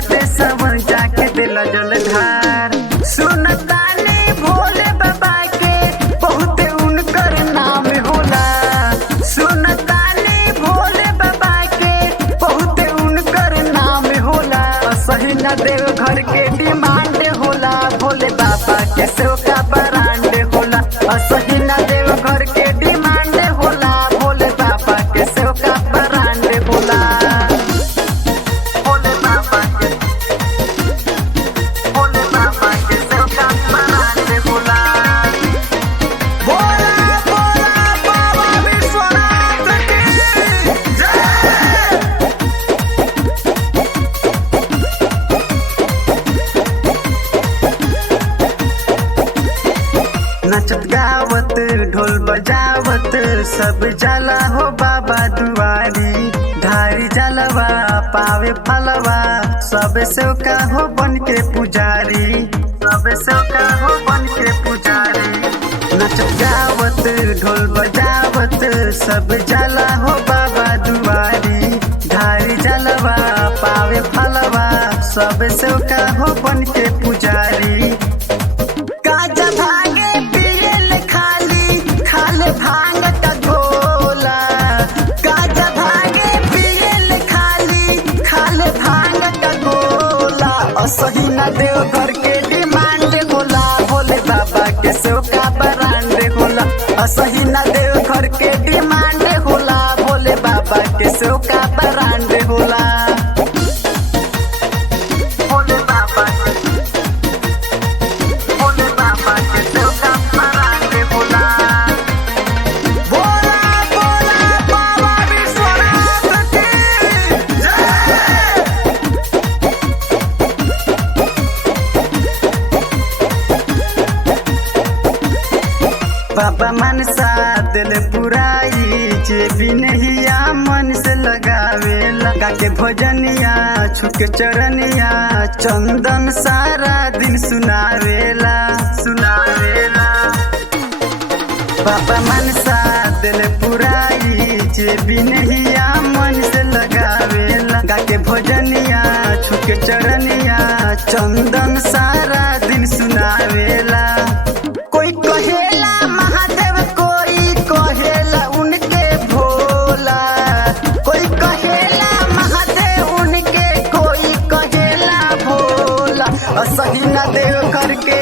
चढ़ते सावन जाके दिला जलधार। सुनतानी भोले बाबा के बहुत उनकर नाम होला। सुनतानी भोले बाबा के बहुत उनकर नाम होला। सही न देव घर के डिमांड होला, भोले बाबा के सेव का ब्रांड होला। सही न देव घर के डिमांड होला, भोले बाबा के सेव का ब्रांड होला। भोले बाबा के सेव का ब्रांड होला। बोला बोला बाबा विश्वनाथ की जय। नचत गावत ढोल बजावत सब जाला हो बाबा दुआरी। धारी जलवा पावे फलवा सब सेवका हो बन के पुजारी। सब सेवका हो बन के पुजारी। नचत गावत ढोल बजावत सब जाला हो बाबा दुआरी। धारी जलवा पावे फलवा सब सेवका हो बन के पुजारी। गाजा भागे पियल खाली खाले भांग का गोला। गाजा भागे पियल खाली खाले भांग का गोला। असही न देव घर के डिमांड होला, भोले बाबा के सेव का ब्रांड होला। असही न देव घर के डिमांड होला, भोले बाबा के सेव का ब्रांड होला। भोले बाबा के सेव का ब्रांड होला। बोला बोला बाबा विश्वनाथ की जय। बाबा मनसा दिल पुराई जे भी नहिया मन से लगावे। लगा के भजनिया छुके चरनिया चंदन सारा दिन सुनावेला। बाबा मनसा दिल पुराई जे भी नहिया मन से लगावे। लगा के भजनिया छुके चरनिया चंदन सारा दिन सुनावेला। कोई कहेला महादेव, कोई कहेला उनके भोला। कोई कहेला महादेव उनके, कोई कहेला भोला। असही न देव घर के